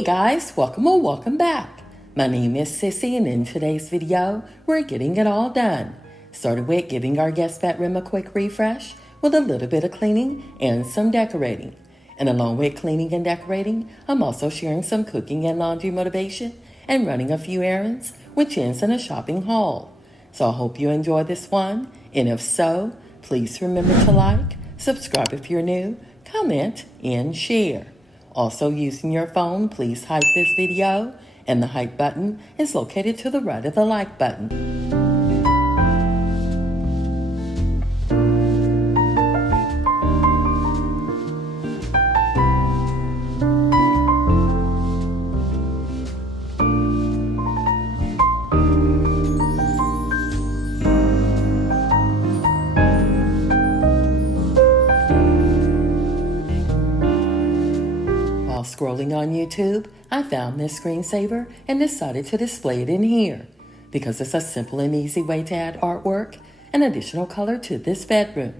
Hey guys, welcome back. My name is Sissy, and in today's video, we're getting it all done. Started with giving our guest bedroom a quick refresh with a little bit of cleaning and some decorating. And along with cleaning and decorating, I'm also sharing some cooking and laundry motivation and running a few errands, which ends in a shopping haul. So I hope you enjoy this one, and if so, please remember to like, subscribe if you're new, comment, and share. Also, using your phone, please hype this video, and the hype button is located to the right of the like button. Scrolling on YouTube, I found this screensaver and decided to display it in here because it's a simple and easy way to add artwork and additional color to this bedroom.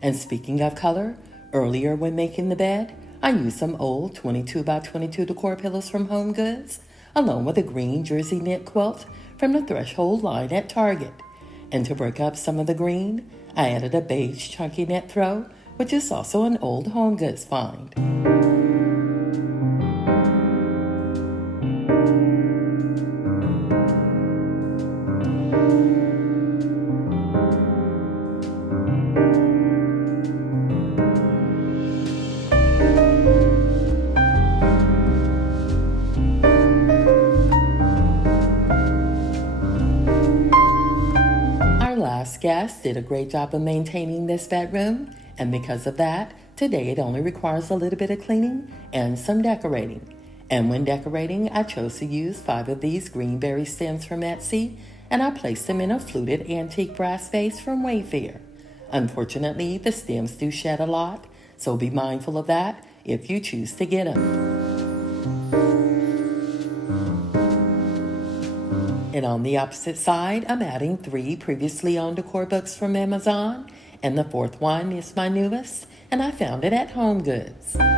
And speaking of color, earlier when making the bed, I used some old 22 by 22 decor pillows from Home Goods, along with a green jersey knit quilt from the Threshold line at Target. And to break up some of the green, I added a beige chunky net throw, which is also an old Home Goods find. Guest did a great job of maintaining this bedroom, and because of that, today it only requires a little bit of cleaning and some decorating. And when decorating, I chose to use 5 of these greenberry stems from Etsy, and I placed them in a fluted antique brass vase from Wayfair. Unfortunately, the stems do shed a lot, so be mindful of that if you choose to get them. And on the opposite side, I'm adding 3 previously owned decor books from Amazon, and the 4th one is my newest, and I found it at Home Goods. I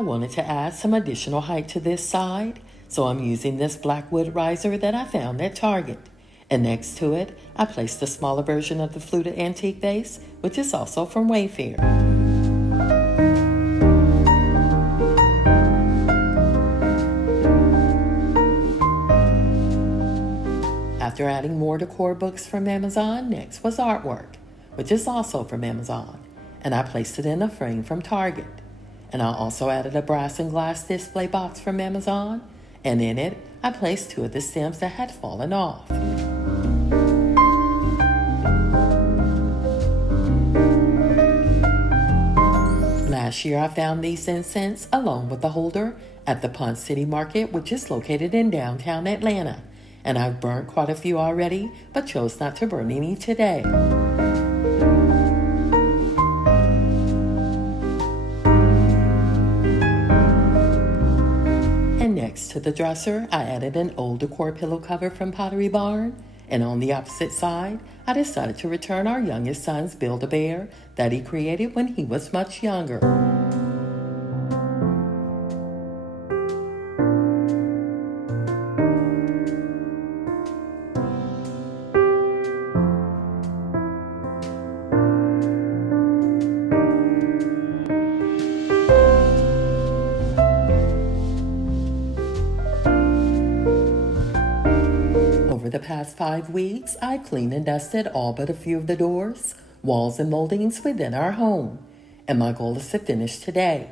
wanted to add some additional height to this side, so I'm using this black wood riser that I found at Target. And next to it, I placed a smaller version of the fluted antique vase, which is also from Wayfair. After adding more decor books from Amazon, next was artwork, which is also from Amazon, and I placed it in a frame from Target. And I also added a brass and glass display box from Amazon, and in it, I placed 2 of the stems that had fallen off. Last year, I found these incense along with the holder at the Pond City Market, which is located in downtown Atlanta. And I've burnt quite a few already, but chose not to burn any today. And next to the dresser, I added an old decor pillow cover from Pottery Barn. And on the opposite side, I decided to return our youngest son's Build-A-Bear that he created when he was much younger. Over the past 5 weeks, I cleaned and dusted all but a few of the doors, walls, and moldings within our home, and my goal is to finish today.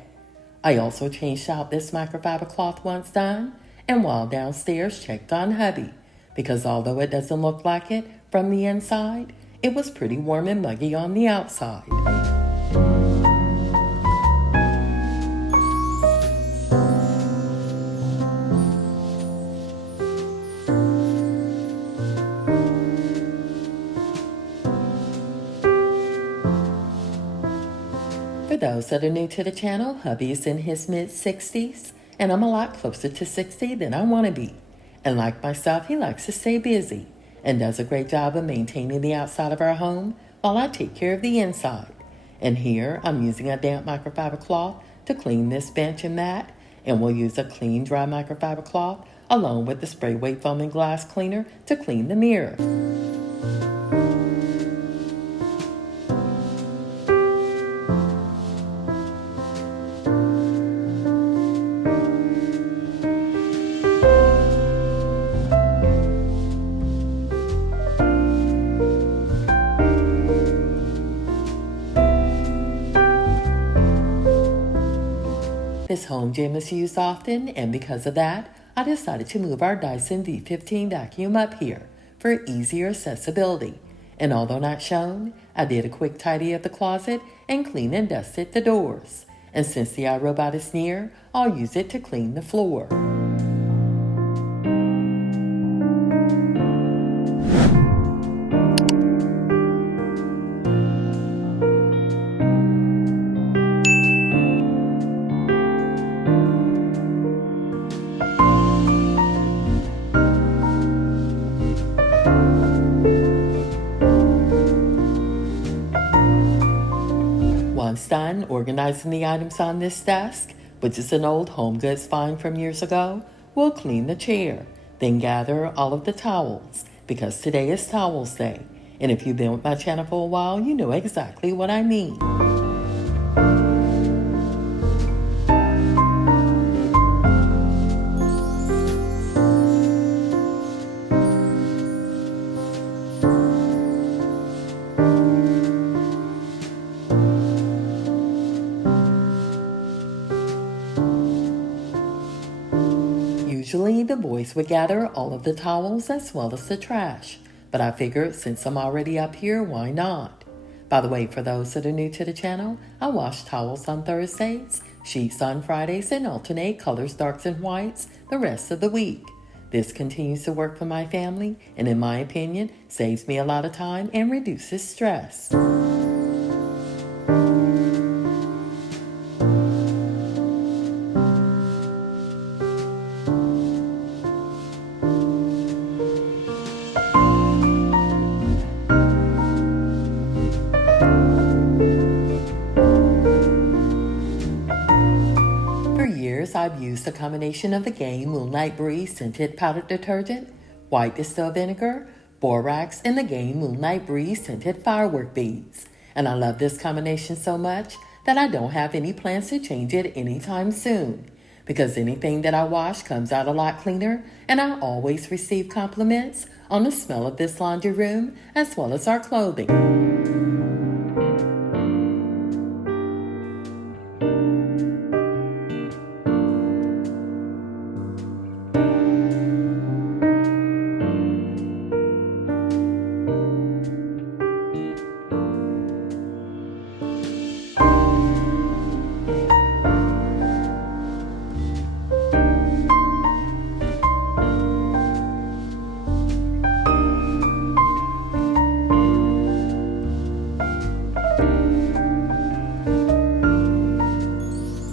I also changed out this microfiber cloth once done, and while downstairs checked on hubby, because although it doesn't look like it from the inside, it was pretty warm and muggy on the outside. For those that are new to the channel, hubby is in his mid-60s, and I'm a lot closer to 60 than I want to be. And like myself, he likes to stay busy and does a great job of maintaining the outside of our home while I take care of the inside. And here I'm using a damp microfiber cloth to clean this bench and mat, and we'll use a clean dry microfiber cloth along with the spray weight foam and glass cleaner to clean the mirror. This home gym is used often, and because of that, I decided to move our Dyson V15 vacuum up here for easier accessibility. And although not shown, I did a quick tidy of the closet and clean and dusted the doors. And since the iRobot is near, I'll use it to clean the floor. Once done organizing the items on this desk, which is an old home goods find from years ago, we'll clean the chair, then gather all of the towels, because today is Towels Day. And if you've been with my channel for a while, you know exactly what I mean. Usually, the boys would gather all of the towels as well as the trash, but I figured since I'm already up here, why not? By the way, for those that are new to the channel, I wash towels on Thursdays, sheets on Fridays, and alternate colors, darks and whites the rest of the week. This continues to work for my family, and in my opinion, saves me a lot of time and reduces stress. I've used a combination of the Gain Moonlight Breeze scented powdered detergent, white distilled vinegar, borax, and the Gain Moonlight Breeze scented firework beads. And I love this combination so much that I don't have any plans to change it anytime soon, because anything that I wash comes out a lot cleaner, and I always receive compliments on the smell of this laundry room as well as our clothing.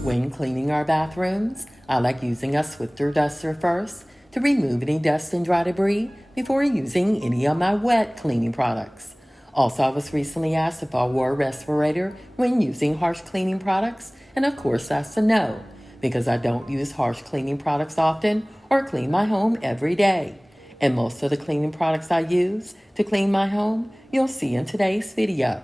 When cleaning our bathrooms, I like using a Swiffer duster first to remove any dust and dry debris before using any of my wet cleaning products. Also, I was recently asked if I wore a respirator when using harsh cleaning products, and of course that's a no, because I don't use harsh cleaning products often or clean my home every day. And most of the cleaning products I use to clean my home, you'll see in today's video.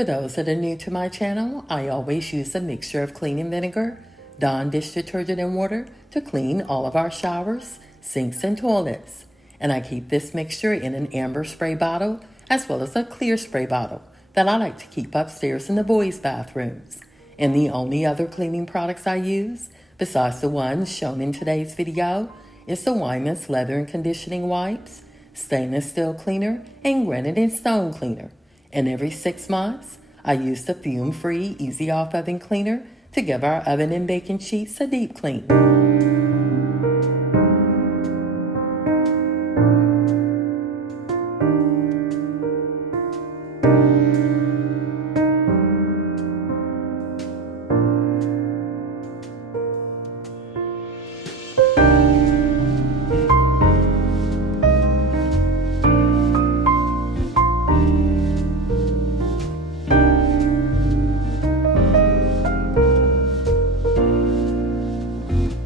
For those that are new to my channel, I always use a mixture of cleaning vinegar, Dawn dish detergent and water to clean all of our showers, sinks, and toilets. And I keep this mixture in an amber spray bottle as well as a clear spray bottle that I like to keep upstairs in the boys' bathrooms. And the only other cleaning products I use, besides the ones shown in today's video, is the Wyman's Leather and Conditioning Wipes, Stainless Steel Cleaner, and Granite and Stone Cleaner. And every 6 months, I use the fume-free Easy Off Oven Cleaner to give our oven and baking sheets a deep clean.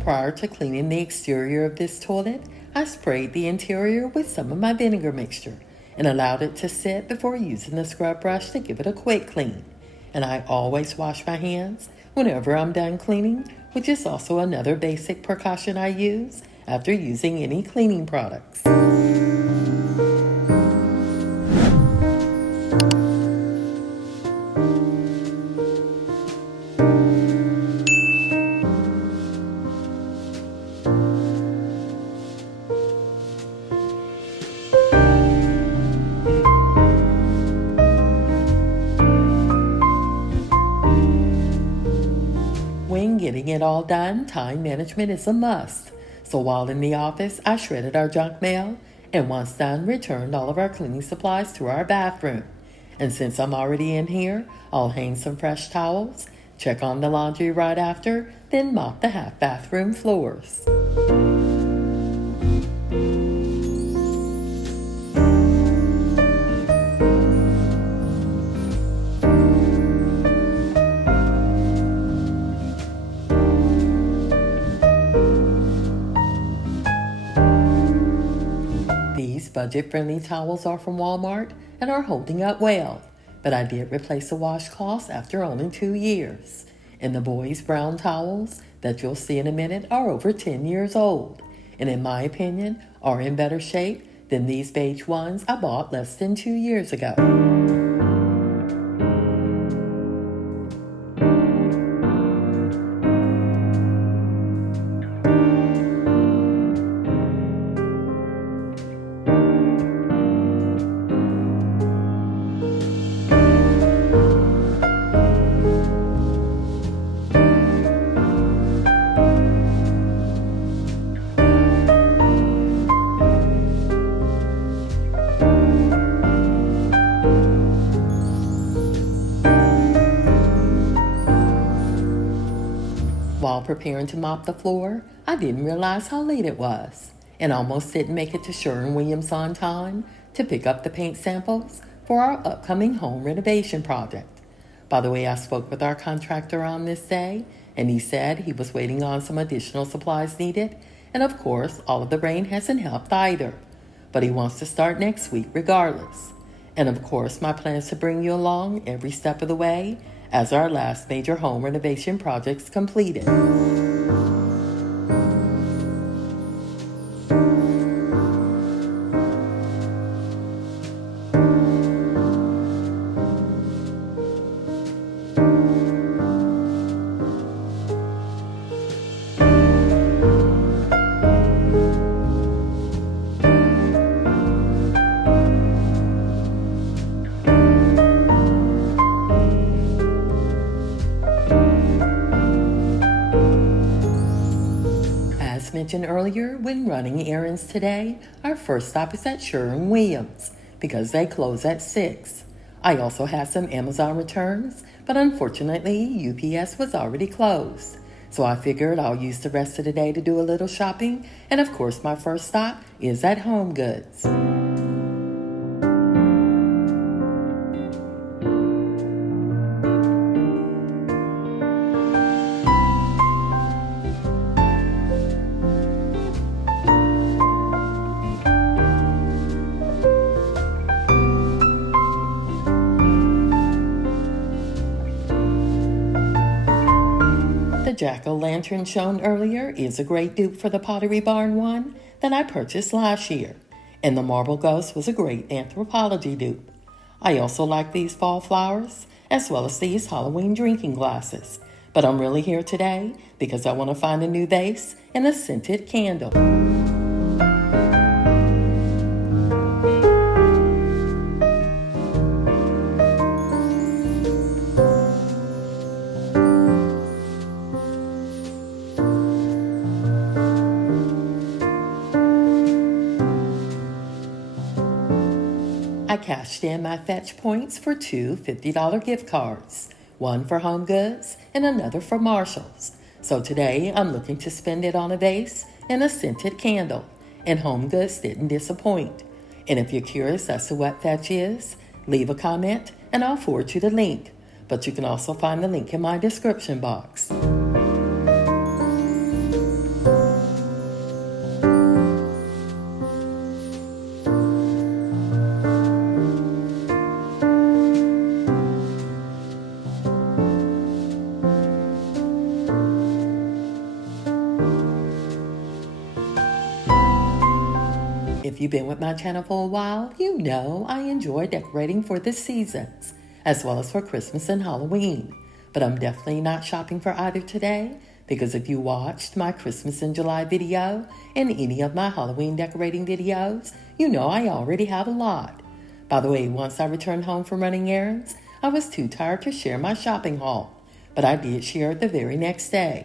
Prior to cleaning the exterior of this toilet, I sprayed the interior with some of my vinegar mixture and allowed it to sit before using the scrub brush to give it a quick clean. And I always wash my hands whenever I'm done cleaning, which is also another basic precaution I use after using any cleaning products. When getting it all done, time management is a must. So while in the office, I shredded our junk mail, and once done, returned all of our cleaning supplies to our bathroom. And since I'm already in here, I'll hang some fresh towels, check on the laundry right after, then mop the half bathroom floors. These budget-friendly towels are from Walmart and are holding up well, but I did replace the washcloths after only 2 years. And the boys' brown towels that you'll see in a minute are over 10 years old, and in my opinion are in better shape than these beige ones I bought less than 2 years ago. While preparing to mop the floor, I didn't realize how late it was, and almost didn't make it to Sherwin-Williams on time to pick up the paint samples for our upcoming home renovation project. By the way, I spoke with our contractor on this day, and he said he was waiting on some additional supplies needed, and of course, all of the rain hasn't helped either. But he wants to start next week regardless. And of course, my plan is to bring you along every step of the way as our last major home renovation project's completed. Mentioned earlier, when running errands today, our first stop is at Sherwin-Williams because they close at 6. I also had some Amazon returns, but unfortunately UPS was already closed. So I figured I'll use the rest of the day to do a little shopping, and of course my first stop is at Home Goods. The jack-o'-lantern shown earlier is a great dupe for the Pottery Barn one that I purchased last year, and the marble ghost was a great anthropology dupe. I also like these fall flowers, as well as these Halloween drinking glasses, but I'm really here today because I want to find a new vase and a scented candle. I cashed in my fetch points for two $50 gift cards, one for Home Goods and another for Marshalls. So today I'm looking to spend it on a vase and a scented candle, and Home Goods didn't disappoint. And if you're curious as to what fetch is, leave a comment and I'll forward you the link. But you can also find the link in my description box. If you've been with my channel for a while, you know I enjoy decorating for the seasons, as well as for Christmas and Halloween. But I'm definitely not shopping for either today, because if you watched my Christmas in July video and any of my Halloween decorating videos, you know I already have a lot. By the way, once I returned home from running errands, I was too tired to share my shopping haul, but I did share it the very next day.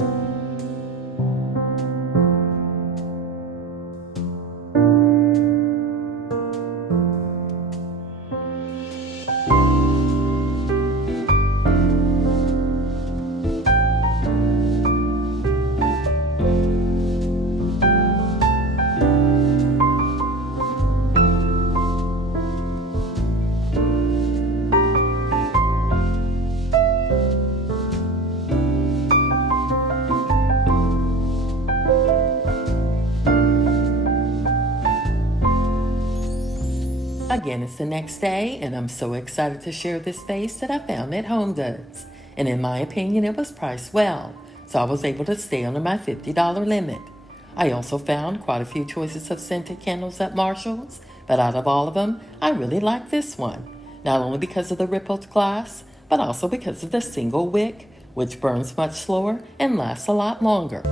Again, it's the next day, and I'm so excited to share this vase that I found at Home Goods. And in my opinion, it was priced well, so I was able to stay under my $50 limit. I also found quite a few choices of scented candles at Marshall's, but out of all of them, I really like this one. Not only because of the rippled glass, but also because of the single wick, which burns much slower and lasts a lot longer.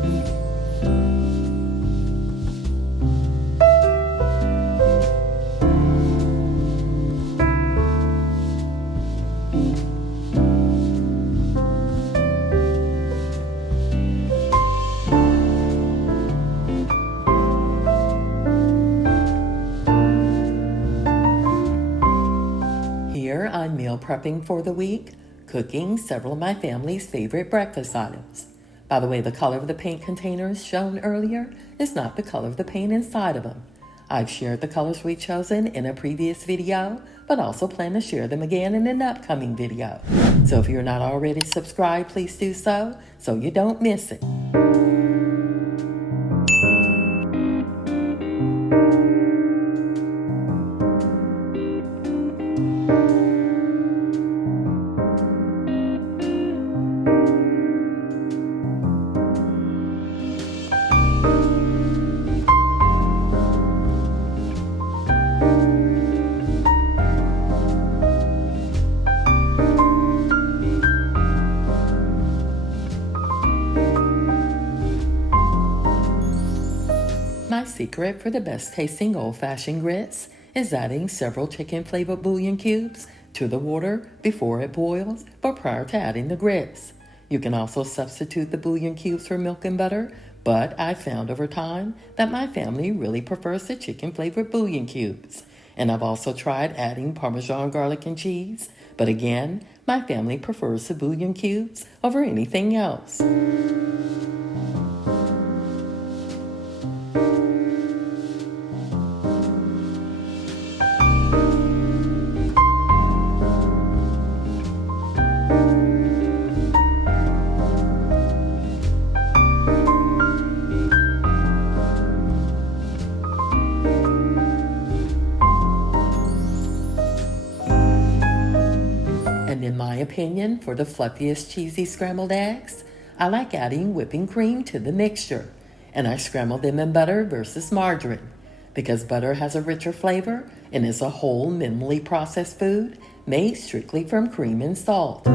Here I'm meal prepping for the week, cooking several of my family's favorite breakfast items. By the way, the color of the paint containers shown earlier is not the color of the paint inside of them. I've shared the colors we've chosen in a previous video, but also plan to share them again in an upcoming video. So if you're not already subscribed, please do so you don't miss it. My secret for the best tasting old-fashioned grits is adding several chicken-flavored bouillon cubes to the water before it boils, but prior to adding the grits. You can also substitute the bouillon cubes for milk and butter, but I found over time that my family really prefers the chicken-flavored bouillon cubes. And I've also tried adding Parmesan garlic and cheese, but again, my family prefers the bouillon cubes over anything else. And in my opinion, for the fluffiest cheesy scrambled eggs, I like adding whipping cream to the mixture, and I scramble them in butter versus margarine, because butter has a richer flavor and is a whole minimally processed food made strictly from cream and salt.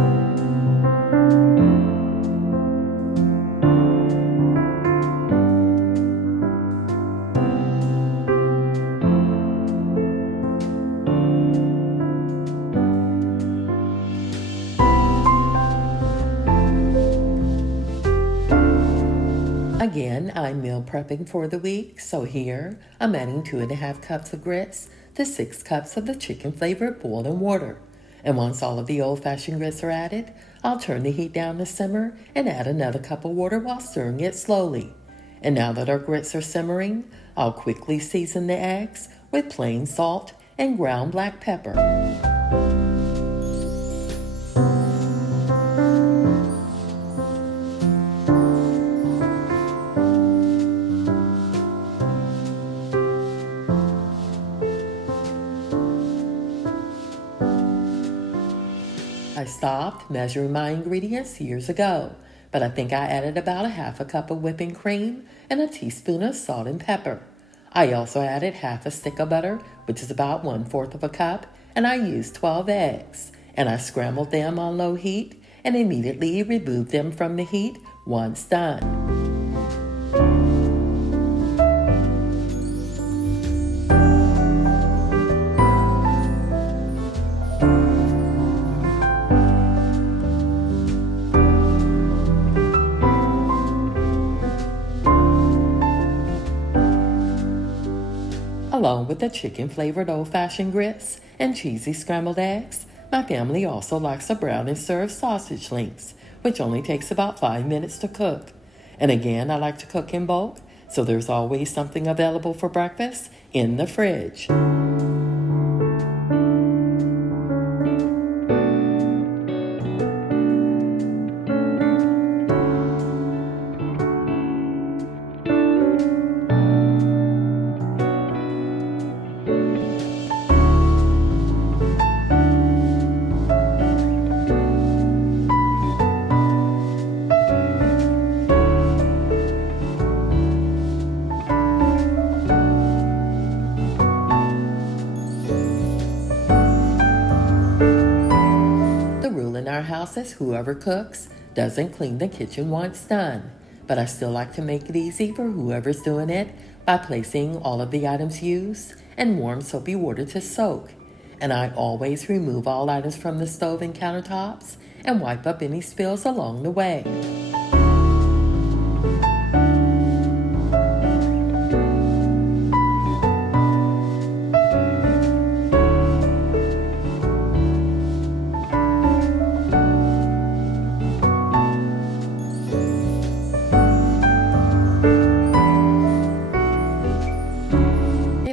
Again, I'm meal prepping for the week, so here I'm adding 2.5 cups of grits to 6 cups of the chicken-flavored boiling water. And once all of the old-fashioned grits are added, I'll turn the heat down to simmer and add another cup of water while stirring it slowly. And now that our grits are simmering, I'll quickly season the eggs with plain salt and ground black pepper. I stopped measuring my ingredients years ago, but I think I added about a half a cup of whipping cream and a teaspoon of salt and pepper. I also added half a stick of butter, which is about 1/4 of a cup, and I used 12 eggs, and I scrambled them on low heat and immediately removed them from the heat once done. Along with the chicken-flavored old-fashioned grits and cheesy scrambled eggs, my family also likes a brown and served sausage links, which only takes about 5 minutes to cook. And again, I like to cook in bulk, so there's always something available for breakfast in the fridge. In our house is whoever cooks doesn't clean the kitchen once done, but I still like to make it easy for whoever's doing it by placing all of the items used in warm soapy water to soak. And I always remove all items from the stove and countertops and wipe up any spills along the way.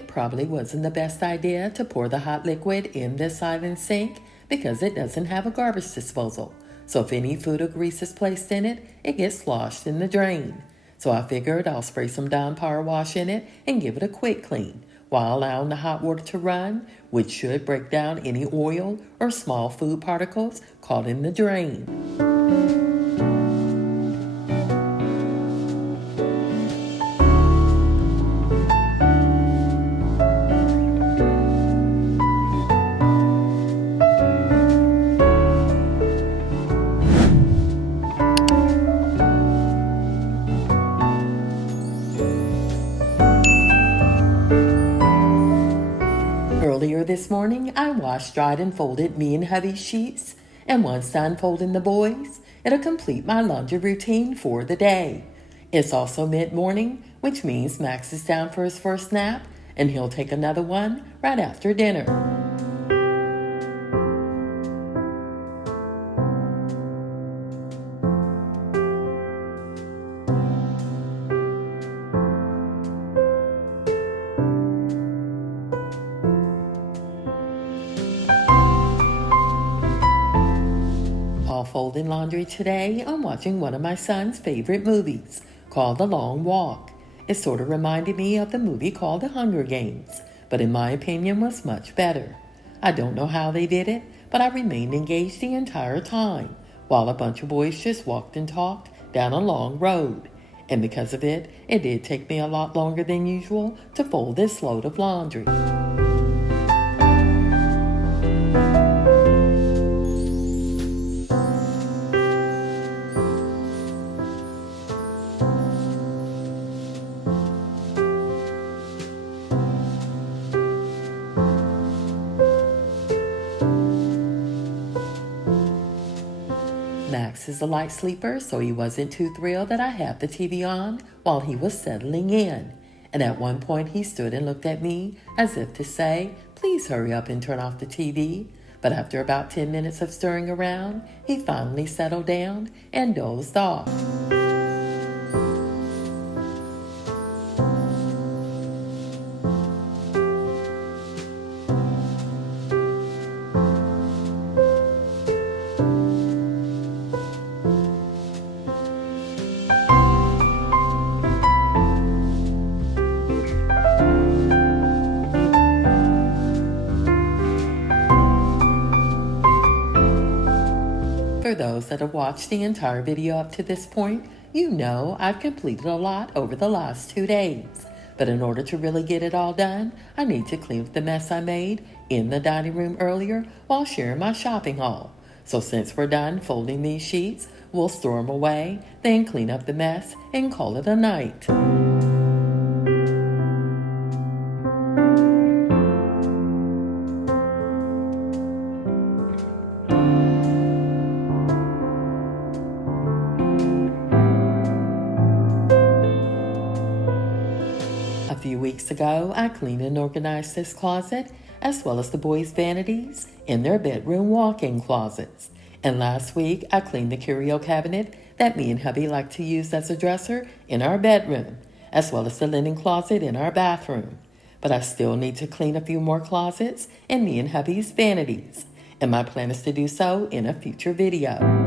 Probably wasn't the best idea to pour the hot liquid in this island sink because it doesn't have a garbage disposal. So if any food or grease is placed in it, it gets sloshed in the drain. So I figured I'll spray some Dawn Power Wash in it and give it a quick clean while allowing the hot water to run, which should break down any oil or small food particles caught in the drain. Earlier this morning, I washed, dried, and folded me and hubby's sheets, and once done folding the boys, it'll complete my laundry routine for the day. It's also mid-morning, which means Max is down for his first nap, and he'll take another one right after dinner. While folding laundry today, I'm watching one of my son's favorite movies called The Long Walk. It sort of reminded me of the movie called The Hunger Games, but in my opinion was much better. I don't know how they did it, but I remained engaged the entire time, while a bunch of boys just walked and talked down a long road. And because of it, it did take me a lot longer than usual to fold this load of laundry. Max is a light sleeper, so he wasn't too thrilled that I had the TV on while he was settling in. And at one point he stood and looked at me as if to say, "Please hurry up and turn off the TV." But after about 10 minutes of stirring around, he finally settled down and dozed off. For those that have watched the entire video up to this point, you know I've completed a lot over the last 2 days. But in order to really get it all done, I need to clean up the mess I made in the dining room earlier while sharing my shopping haul. So since we're done folding these sheets, we'll store them away, then clean up the mess and call it a night. A few weeks ago, I cleaned and organized this closet, as well as the boys' vanities in their bedroom walk-in closets. And last week, I cleaned the curio cabinet that me and hubby like to use as a dresser in our bedroom, as well as the linen closet in our bathroom. But I still need to clean a few more closets and me and hubby's vanities. And my plan is to do so in a future video.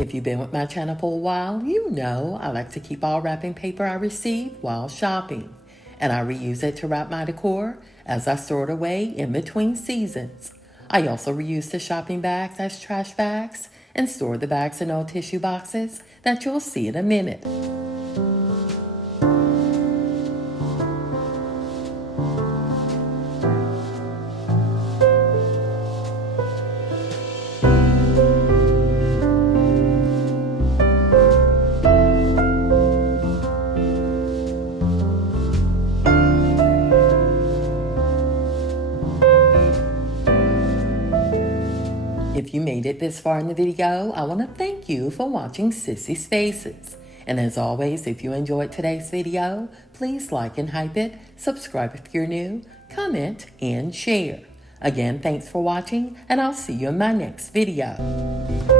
If you've been with my channel for a while, you know I like to keep all wrapping paper I receive while shopping. And I reuse it to wrap my decor as I store it away in between seasons. I also reuse the shopping bags as trash bags and store the bags in old tissue boxes that you'll see in a minute. If you made it this far in the video, I want to thank you for watching Sissy's Faces. And as always, if you enjoyed today's video, please like and hype it, subscribe if you're new, comment, and share. Again, thanks for watching, and I'll see you in my next video.